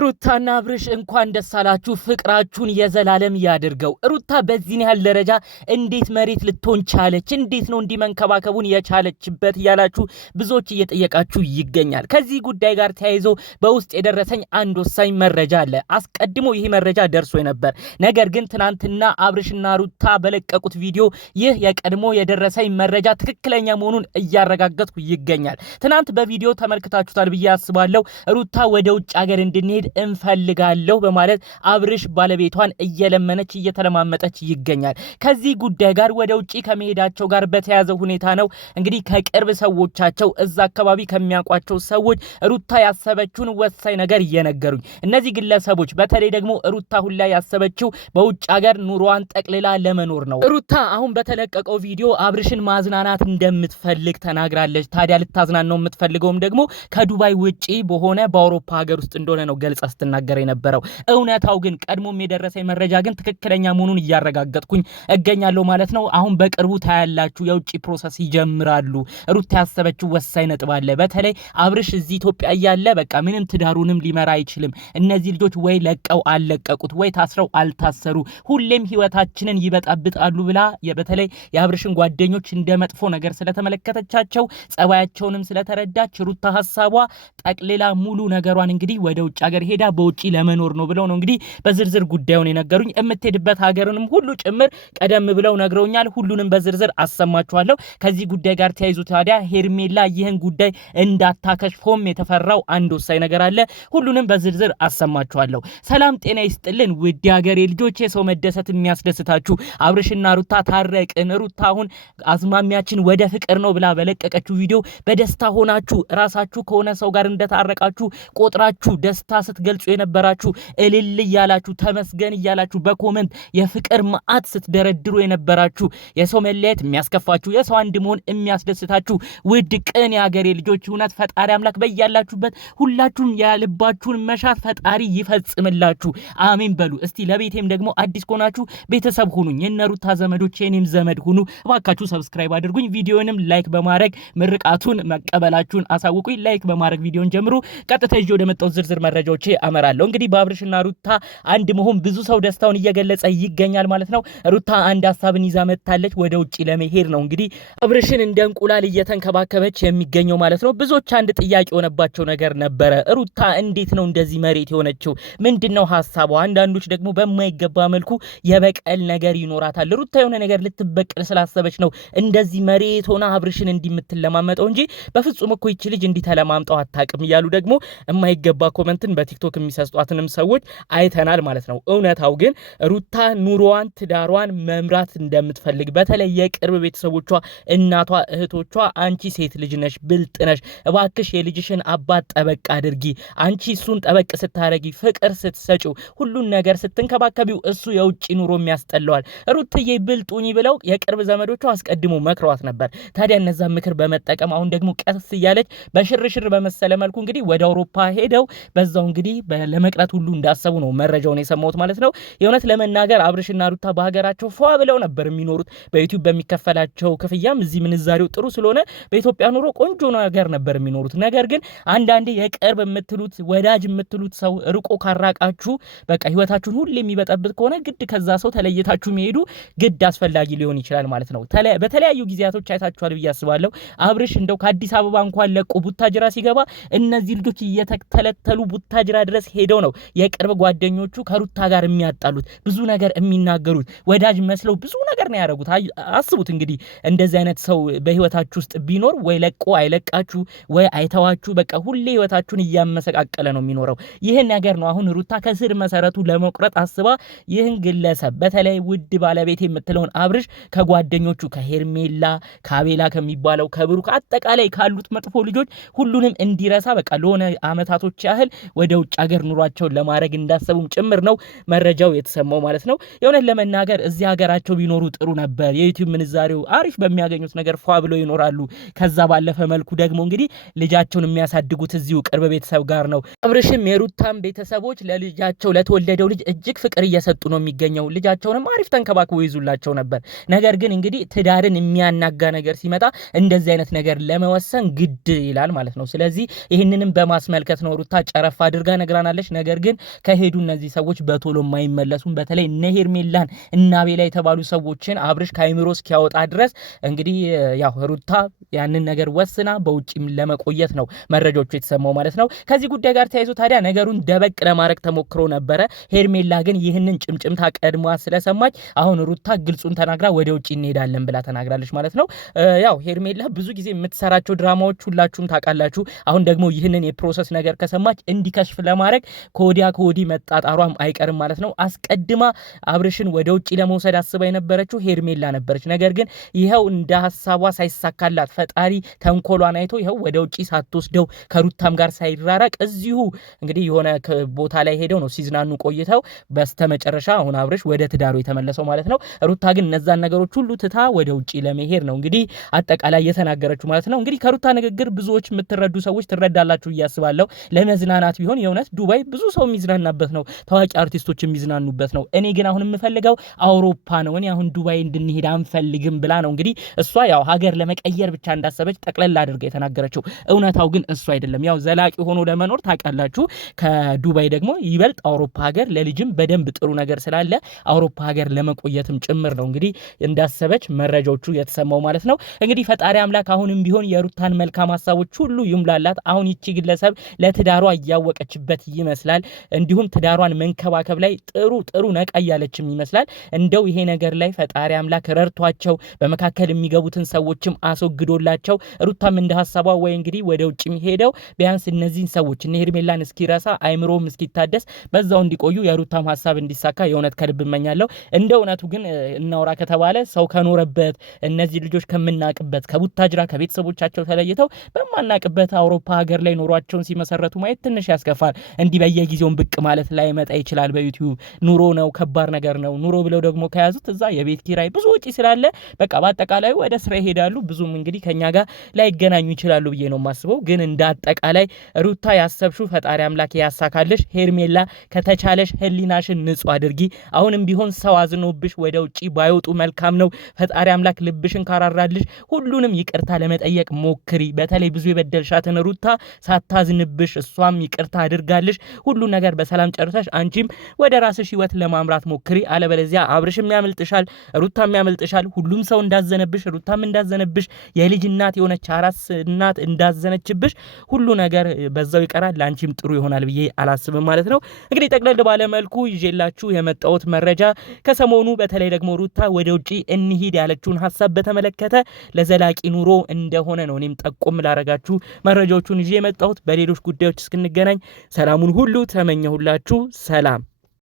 ሩታና አብርሽ እንኳን ደስ አላችሁ ፍቅራችሁን የዘላለም ያድርገው። ሩታ በዚህን ያህል ደረጃ እንዴት መሬት ልትሆን ቻለች? እንዴት ነው እንዲመንከባከቡን የቻለችበት ያላችሁ ብዙዎች እየጠየቃችሁ ይገኛል። ከዚህ ጉዳይ ጋር ተያይዞ በውስጥ የደረሰኝ አንድ ወሳኝ መረጃ አለ። አስቀድሞ ይህ መረጃ ደርሶ ነበር። ነገር ግን ትናንትና አብርሽና ሩታ በለቀቁት ቪዲዮ ይህ የቀድሞ የደረሰኝ መረጃ ትክክለኛ መሆኑን እያረጋገጥኩ ይገኛል። ትናንት በቪዲዮ ተመልክታችሁታል ብዬ አስባለሁ። ሩታ ወደ ውጭ ሀገር እንድንሄድ እንፈልጋለሁ በማለት አብርሽ ባለቤቷን እየለመነች እየተለማመጠች ይገኛል። ከዚህ ጉዳይ ጋር ወደ ውጪ ከመሄዳቸው ጋር በተያያዘ ሁኔታ ነው እንግዲህ ከቅርብ ሰዎቻቸው እዛ አካባቢ ከሚያውቋቸው ሰዎች ሩታ ያሰበችውን ወሳኝ ነገር እየነገሩኝ። እነዚህ ግለሰቦች በተለይ ደግሞ ሩታ ሁላ ያሰበችው በውጭ ሀገር ኑሮዋን ጠቅልላ ለመኖር ነው። ሩታ አሁን በተለቀቀው ቪዲዮ አብርሽን ማዝናናት እንደምትፈልግ ተናግራለች። ታዲያ ልታዝናናው የምትፈልገውም ደግሞ ከዱባይ ውጪ በሆነ በአውሮፓ ሀገር ውስጥ እንደሆነ ነው ገልጻ ስትናገር የነበረው። እውነታው ግን ቀድሞም የደረሰኝ መረጃ ግን ትክክለኛ መሆኑን እያረጋገጥኩኝ እገኛለሁ ማለት ነው። አሁን በቅርቡ ታያላችሁ የውጪ ፕሮሰስ ይጀምራሉ። ሩታ ያሰበችው ወሳኝ ነጥብ አለ። በተለይ አብርሽ እዚህ ኢትዮጵያ እያለ በቃ ምንም ትዳሩንም ሊመራ አይችልም። እነዚህ ልጆች ወይ ለቀው አልለቀቁት ወይ ታስረው አልታሰሩ፣ ሁሌም ህይወታችንን ይበጣብጣሉ ብላ በተለይ የአብርሽን ጓደኞች እንደ መጥፎ ነገር ስለተመለከተቻቸው ጸባያቸውንም ስለተረዳች ሩታ ሐሳቧ ጠቅልላ ሙሉ ነገሯን እንግዲህ ወደ ውጭ ሀገር ሄዳ በውጪ ለመኖር ነው ብለው ነው እንግዲህ በዝርዝር ጉዳዩን የነገሩኝ። የምትሄድበት ሀገርንም ሁሉ ጭምር ቀደም ብለው ነግረውኛል። ሁሉንም በዝርዝር አሰማችኋለሁ። ከዚህ ጉዳይ ጋር ተያይዞ ታዲያ ሄርሜላ ይህን ጉዳይ እንዳታከሽፎም የተፈራው አንድ ወሳኝ ነገር አለ። ሁሉንም በዝርዝር አሰማችኋለሁ። ሰላም ጤና ይስጥልን ውድ ሀገሬ ልጆች፣ የሰው መደሰት የሚያስደስታችሁ አብርሽና ሩታ ታረቅን፣ ሩታ አሁን አዝማሚያችን ወደ ፍቅር ነው ብላ በለቀቀችው ቪዲዮ በደስታ ሆናችሁ ራሳችሁ ከሆነ ሰው ጋር እንደታረቃችሁ ቆጥራችሁ ደስታ ስትገልጹ የነበራችሁ እልል እያላችሁ ተመስገን እያላችሁ በኮሜንት የፍቅር ማአት ስትደረድሩ የነበራችሁ የሰው መለየት የሚያስከፋችሁ የሰው አንድ መሆን የሚያስደስታችሁ ውድ ቅን የሀገሬ ልጆች እውነት ፈጣሪ አምላክ በያላችሁበት ሁላችሁም ያልባችሁን መሻት ፈጣሪ ይፈጽምላችሁ አሜን በሉ። እስቲ ለቤቴም ደግሞ አዲስ ከሆናችሁ ቤተሰብ ሁኑኝ። የነሩታ ዘመዶች የኔም ዘመድ ሁኑ። እባካችሁ ሰብስክራይብ አድርጉኝ። ቪዲዮንም ላይክ በማድረግ ምርቃቱን መቀበላችሁን አሳውቁኝ። ላይክ በማድረግ ቪዲዮን ጀምሩ። ቀጥታ ይዤ ወደ መጣው ዝርዝር መረጃዎች አመራለሁ። እንግዲህ በአብርሽና ሩታ አንድ መሆን ብዙ ሰው ደስታውን እየገለጸ ይገኛል ማለት ነው። ሩታ አንድ ሐሳብን ይዛ መጣለች። ወደ ውጪ ለመሄድ ነው እንግዲህ አብርሽን እንደ እንቁላል እየተንከባከበች የሚገኘው ማለት ነው። ብዙዎች አንድ ጥያቄ የሆነባቸው ነገር ነበረ። ሩታ እንዴት ነው እንደዚህ መሬት የሆነችው? ምንድነው ሐሳቧ? አንዳንዶች ደግሞ በማይገባ መልኩ የበቀል ነገር ይኖራታል። ሩታ የሆነ ነገር ልትበቀል ስላሰበች ነው እንደዚህ መሬት ሆና አብርሽን እንዲምትለማመጠው እንጂ በፍጹም እኮ ይቺ ልጅ እንዲተለማምጠው አታውቅም እያሉ ደግሞ የማይገባ ኮሜንትን በቲክቶክ የሚሰጧትንም ሰዎች አይተናል ማለት ነው። እውነታው ግን ሩታ ኑሮዋን ትዳሯን መምራት እንደምትፈልግ በተለይ የቅርብ ቤተሰቦቿ እናቷ፣ እህቶቿ አንቺ ሴት ልጅ ነሽ፣ ብልጥ ነሽ፣ እባክሽ የልጅሽን አባት ጠበቅ አድርጊ፣ አንቺ እሱን ጠበቅ ስታረጊ ፍቅር ስትሰጪው ሁሉን ነገር ስትንከባከቢው እሱ የውጪ ኑሮ የሚያስጠላዋል፣ ሩትዬ ብልጡኝ ብለው የቅርብ ዘመዶቿ አስቀድሞ መክሯት ነበር። ታዲያ እነዛ ምክር በመጠቀም አሁን ደግሞ ቀስ እያለች በሽርሽር በመሰለ መልኩ እንግዲህ ወደ አውሮፓ ሄደው በዛው እንግዲህ ለመቅረት ሁሉ እንዳሰቡ ነው መረጃውን የሰማሁት ማለት ነው። የእውነት ለመናገር አብርሽና ሩታ በሀገራቸው ፏ ብለው ነበር የሚኖሩት። በዩቲዩብ በሚከፈላቸው ክፍያም እዚህ ምንዛሬው ጥሩ ስለሆነ በኢትዮጵያ ኑሮ ቆንጆ ነገር ነበር የሚኖሩት። ነገር ግን አንዳንዴ የቅርብ የምትሉት ወዳጅ የምትሉት ሰው ርቆ ካራቃችሁ በቃ ህይወታችሁን ሁሉ የሚበጠብጥ ከሆነ ግድ ከዛ ሰው ተለይታችሁ መሄዱ ግድ አስፈላጊ ሊሆን ይችላል ማለት ነው። በተለያዩ ጊዜያቶች አይታችኋል ብዬ አስባለሁ። አብርሽ እንደው ከአዲስ አበባ እንኳን ለቆ ቡታጅራ ሲገባ እነዚህ ልጆች እየተተለተሉ ቡታጅራ ድረስ ሄደው ነው የቅርብ ጓደኞቹ ከሩታ ጋር የሚያጣሉት ብዙ ነገር የሚናገሩት ወዳጅ መስለው ብዙ ነገር ነው ያደረጉት። አስቡት እንግዲህ እንደዚህ አይነት ሰው በህይወታችሁ ውስጥ ቢኖር ወይ ለቆ አይለቃችሁ ወይ አይተዋችሁ በቃ ሁሌ ህይወታችሁን እያመሰቃቀለ ነው የሚኖረው። ይህን ነገር ነው አሁን ሩታ ከስር መሰረቱ ለመቁረጥ አስባ ይህን ግለሰብ በተለይ ውድ ባለቤት የምትለውን አብርሽ ከጓደኞቹ ከሄርሜላ ከአቤላ ከሚባለው ከብሩክ አጠቃላይ ካሉት መጥፎ ልጆች ሁሉንም እንዲረሳ በቃ ለሆነ አመታቶች ያህል ወደ ውጭ ሀገር ኑሯቸውን ለማድረግ እንዳሰቡም ጭምር ነው መረጃው የተሰማው ማለት ነው። የሆነን ለመናገር እዚህ ሀገራቸው ቢኖሩ ጥሩ ነበር። የዩቲዩብ ምንዛሬው አሪፍ በሚያገኙት ነገር ፏ ብለው ይኖራሉ። ከዛ ባለፈ መልኩ ደግሞ እንግዲህ ልጃቸውን የሚያሳድጉት እዚሁ ቅርብ ቤተሰብ ጋር ነው። አብርሽም የሩታም ቤተሰቦች ለልጃቸው ለተወለደው ልጅ እጅግ ፍቅር እየሰጡ ነው የሚገኘው። ልጃቸውንም አሪፍ ተንከባክበው ይዙላቸው ነበር። ነገር ግን እንግዲህ ትዳርን የሚያናጋ ነገር ሲመጣ እንደዚህ አይነት ነገር ለመወሰን ግድ ይላል ማለት ነው። ስለዚህ ይህንንም በማስመልከት ነው ሩታ ጨረፍ አድርጋ ነግራናለች። ነገር ግን ከሄዱ እነዚህ ሰዎች በቶሎ የማይመለሱም በተለይ ሄርሜላን እና ቤላ የተባሉ ሰዎችን አብርሽ ካይምሮ እስኪያወጣ ድረስ እንግዲህ ያው ሩታ ያንን ነገር ወስና በውጪም ለመቆየት ነው መረጃዎቹ የተሰማው ማለት ነው። ከዚህ ጉዳይ ጋር ተያይዞ ታዲያ ነገሩን ደበቅ ለማድረግ ተሞክሮ ነበረ። ሄርሜላ ግን ይህንን ጭምጭምታ ቀድማ ስለሰማች አሁን ሩታ ግልጹን ተናግራ ወደ ውጪ እንሄዳለን ብላ ተናግራለች ማለት ነው። ያው ሄርሜላ ብዙ ጊዜ የምትሰራቸው ድራማዎች ሁላችሁም ታውቃላችሁ። አሁን ደግሞ ይህንን የፕሮሰስ ነገር ከሰማች እንዲከሽፍ ለማድረግ ከወዲህ መጣጣሯም አይቀርም ማለት ነው። አስቀድማ አብርሽን ወደ ውጪ ለመውሰድ አስባ የነበረችው ሄርሜላ ነበረች። ነገር ግን ይሄው እንደ ሐሳቧ ሳይሳካላት ፈጣሪ ተንኮሏን አይቶ ይሄው ወደ ውጪ ሳትወስደው ከሩታም ጋር ሳይራራቅ እዚሁ እንግዲህ የሆነ ቦታ ላይ ሄደው ነው ሲዝናኑ ቆይተው በስተመጨረሻ አሁን አብርሽ ወደ ትዳሩ የተመለሰው ማለት ነው። ሩታ ግን እነዛን ነገሮች ሁሉ ትታ ወደ ውጪ ለመሄድ ነው እንግዲህ አጠቃላይ የተናገረችው ማለት ነው። እንግዲህ ከሩታ ንግግር ብዙዎች የምትረዱ ሰዎች ትረዳላችሁ እያስባለሁ። ለመዝናናት ቢሆን የእውነት ዱባይ ብዙ ሰው የሚዝናናበት ነው፣ ታዋቂ አርቲስቶች የሚዝናኑበት ነው። እኔ ግን አሁን የምፈልገው አውሮፓ ነው። እኔ አሁን ዱባይ እንድንሄድ አንፈልግም ብላ ነው እንግዲህ እሷ ያው ሀገር ለመቀየር ብቻ እንዳሰበች ጠቅለል አድርጋ የተናገረችው። እውነታው ግን እሱ አይደለም። ያው ዘላቂ ሆኖ ለመኖር ታውቃላችሁ ከዱባይ ደግሞ ይበልጥ አውሮፓ ሀገር ለልጅም በደንብ ጥሩ ነገር ስላለ አውሮፓ ሀገር ለመቆየትም ጭምር ነው እንግዲህ እንዳሰበች መረጃዎቹ የተሰማው ማለት ነው። እንግዲህ ፈጣሪ አምላክ አሁንም ቢሆን የሩታን መልካም ሀሳቦች ሁሉ ይሙላላት። አሁን ይቺ ግለሰብ ለትዳሯ እያወቀችበት ይመስላል። እንዲሁም ትዳሯን መንከባከብ ላይ ጥሩ ነቃ እያለችም ይመስላል። እንደው ይሄ ነገር ላይ ፈጣሪ አምላክ ረድቷቸው በመካከል የሚገቡትን ሰዎችም አስወግዶላቸው ሩታም እንደ ሐሳቧ ወይ እንግዲህ ወደ ውጭም ሄደው ቢያንስ እነዚህን ሰዎች እነ ሄርሜላን እስኪረሳ አይምሮም እስኪታደስ በዛው እንዲቆዩ የሩታም ሐሳብ እንዲሳካ የእውነት ከልብ እመኛለሁ። እንደ እውነቱ ግን እናውራ ከተባለ ሰው ከኖረበት እነዚህ ልጆች ከምናቅበት ከቡታጅራ ከቤተሰቦቻቸው ተለይተው በማናቅበት አውሮፓ ሀገር ላይ ኑሯቸውን ሲመሰረቱ ማየት ትንሽ ያስከፋል። እንዲህ በየጊዜውን ብቅ ማለት ላይ መጣ ይችላል። በዩቲዩብ ኑሮ ነው ከባድ ነገር ነው። ኑሮ ብለው ደግሞ ከያዙት እዛ የቤት ኪራይ ብዙ ወጪ ስላለ በቃ በአጠቃላይ ወደ ስራ ይሄዳሉ። ብዙም እንግዲህ ከኛ ጋር ላይገናኙ ይችላሉ ብዬ ነው የማስበው። ግን እንደ አጠቃላይ ሩታ ያሰብሽው ፈጣሪ አምላክ ያሳካልሽ። ሄርሜላ ከተቻለሽ ህሊናሽን ንጹህ አድርጊ። አሁንም ቢሆን ሰው አዝኖብሽ ወደ ውጪ ባይወጡ መልካም ነው። ፈጣሪ አምላክ ልብሽን ካራራልሽ ሁሉንም ይቅርታ ለመጠየቅ ሞክሪ። በተለይ ብዙ የበደልሻትን ሩታ ሳታዝንብሽ እሷም ይቅርታ አድርጋልሽ ሁሉ ነገር በሰላም ጨርሰሽ አንቺም ወደ ራስሽ ህይወት ለማምራት ሞክሪ። አለበለዚያ አብርሽም ያመልጥሻል፣ ሩታም ያመልጥሻል። ሁሉም ሰው እንዳዘነብሽ ሩታም እንዳዘነብሽ የልጅ እናት የሆነች አራስ እናት እንዳዘነችብሽ ሁሉ ነገር በዛው ይቀራል። ላንቺም ጥሩ ይሆናል ብዬ አላስብም ማለት ነው። እንግዲህ ጠቅለል ባለ መልኩ ይዤላችሁ የመጣሁት መረጃ ከሰሞኑ በተለይ ደግሞ ሩታ ወደ ውጪ እንሂድ ያለችውን ሐሳብ በተመለከተ ለዘላቂ ኑሮ እንደሆነ ነው እኔም ጠቆም ላረጋችሁ መረጃዎቹን ይዤ የመጣሁት። በሌሎች ጉዳዮች እስክንገናኝ ሰላሙን ሁሉ ተመኘሁላችሁ። ሰላም